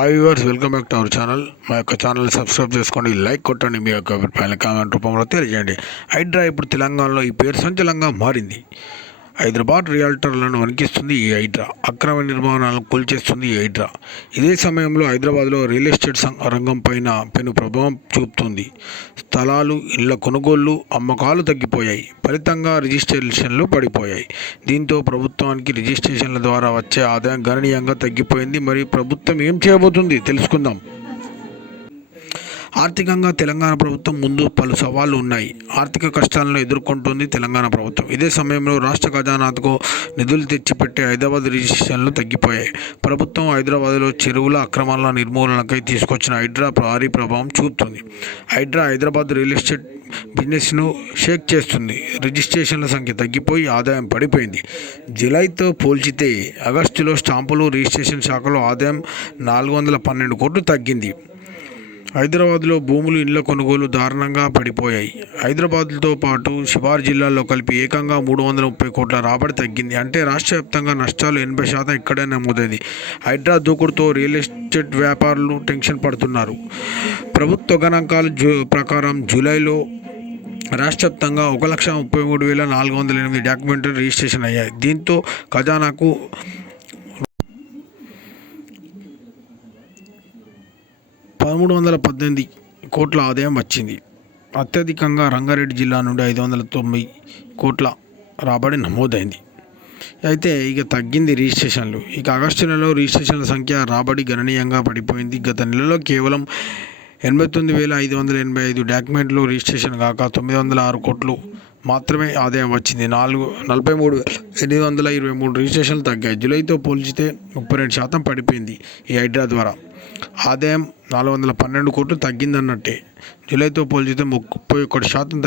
Hi viewers, welcome back to our channel. మా యొక్క channel subscribe చేసుకోండి, లైక్ కొట్టండి, మీ యొక్క అభిప్రాయాలు కామెంట్ రూపంలో తెలియజేయండి. హైడ్రా ఇప్పుడు తెలంగాణలో ఈ పేరు సంచలనంగా మారింది. హైదరాబాద్ రియల్టర్లను వణికిస్తుంది ఈ హైడ్రా. అక్రమ నిర్మాణాలను కూల్చేస్తుంది ఈ హైడ్రా. ఇదే సమయంలో హైదరాబాద్లో రియల్ ఎస్టేట్ రంగం పైన పెను ప్రభావం చూపుతుంది. స్థలాలు, ఇళ్ల కొనుగోళ్లు, అమ్మకాలు తగ్గిపోయాయి. ఫలితంగా రిజిస్ట్రేషన్లు పడిపోయాయి. దీంతో ప్రభుత్వానికి రిజిస్ట్రేషన్ల ద్వారా వచ్చే ఆదాయం గణనీయంగా తగ్గిపోయింది. మరి ప్రభుత్వం ఏం చేయబోతుంది తెలుసుకుందాం. ఆర్థికంగా తెలంగాణ ప్రభుత్వం ముందు పలు సవాళ్లు ఉన్నాయి. ఆర్థిక కష్టాలను ఎదుర్కొంటుంది తెలంగాణ ప్రభుత్వం. ఇదే సమయంలో రాష్ట్ర ఖజానాకు నిధులు తెచ్చిపెట్టే హైదరాబాద్ రిజిస్ట్రేషన్లు తగ్గిపోయాయి. ప్రభుత్వం హైదరాబాద్లో చెరువుల అక్రమాల నిర్మూలనకై తీసుకొచ్చిన హైడ్రా భారీ ప్రభావం చూపుతుంది. హైడ్రా హైదరాబాద్ రియల్ ఎస్టేట్ బిజినెస్ను షేక్ చేస్తుంది. రిజిస్ట్రేషన్ల సంఖ్య తగ్గిపోయి ఆదాయం పడిపోయింది. జూలైతో పోల్చితే ఆగస్టులో స్టాంపులు రిజిస్ట్రేషన్ శాఖలో ఆదాయం 412 కోట్లు తగ్గింది. హైదరాబాద్లో భూములు, ఇళ్ల కొనుగోలు దారుణంగా పడిపోయాయి. హైదరాబాద్తో పాటు శివారు జిల్లాల్లో కలిపి ఏకంగా 330 కోట్ల రాబడి తగ్గింది. అంటే రాష్ట్ర వ్యాప్తంగా నష్టాలు 80% ఇక్కడే నమోదైంది. హైడ్రా దూకుడుతో రియల్ ఎస్టేట్ వ్యాపారులు టెన్షన్ పడుతున్నారు. ప్రభుత్వ గణాంకాల ప్రకారం జూలైలో రాష్ట్ర వ్యాప్తంగా 1,33,408 డాక్యుమెంట్లు రిజిస్ట్రేషన్ అయ్యాయి. దీంతో ఖజానాకు 1318 కోట్ల ఆదాయం వచ్చింది. అత్యధికంగా రంగారెడ్డి జిల్లా నుండి 509 కోట్ల రాబడి నమోదైంది. అయితే ఇక తగ్గింది రిజిస్ట్రేషన్లు. ఇక ఆగస్టు నెలలో రిజిస్ట్రేషన్ల సంఖ్య, రాబడి గణనీయంగా పడిపోయింది. గత నెలలో కేవలం 89,585 డాక్యుమెంట్లు రిజిస్ట్రేషన్ కాక 906 కోట్లు మాత్రమే ఆదాయం వచ్చింది. 43,823 రిజిస్ట్రేషన్లు తగ్గాయి. జూలైతో పోల్చితే 32% పడిపోయింది. ఈ హైడ్రా ద్వారా ఆదాయం 412 కోట్లు తగ్గిందన్నట్టే. జూలైతో పోల్చితే 31% తగ్గింది.